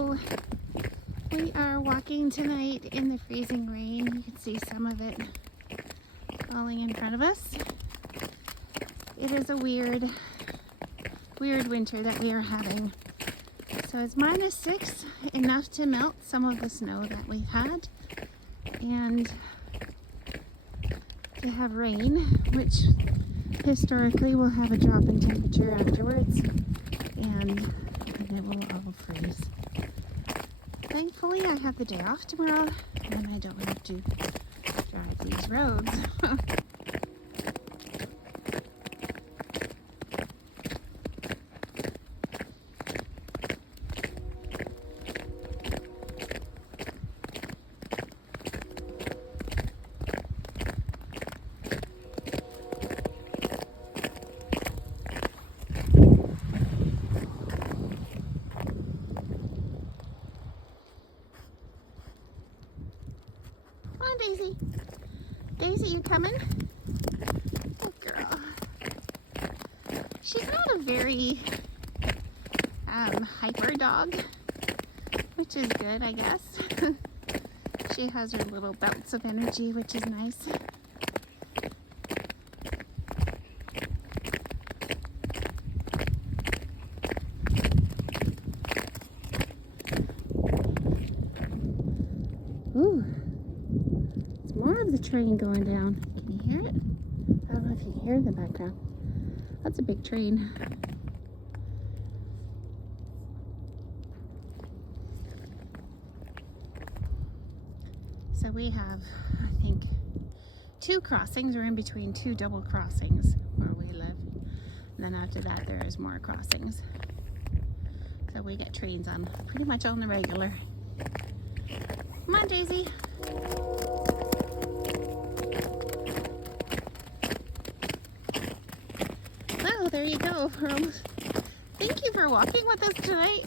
So we are walking tonight in the freezing rain. You can see some of it falling in front of us. It is a weird winter that we are having. So it's -6, enough to melt some of the snow that we've had, and to have rain, which historically will have a drop in temperature afterwards, and it will all freeze. Thankfully, I have the day off tomorrow, and I don't have to drive these roads. Come on, Daisy. Daisy, you coming? Good girl. She's not a very hyper dog, which is good, I guess. She has her little bouts of energy, which is nice. Ooh. More of the train going down. Can you hear it? I don't know if you can hear it in the background. That's a big train. So we have, I think, 2 crossings. We're in between 2 double crossings where we live. And then after that, there is more crossings. So we get trains on pretty much on the regular. Come on, Daisy. Oh, there you go. Thank you for walking with us tonight.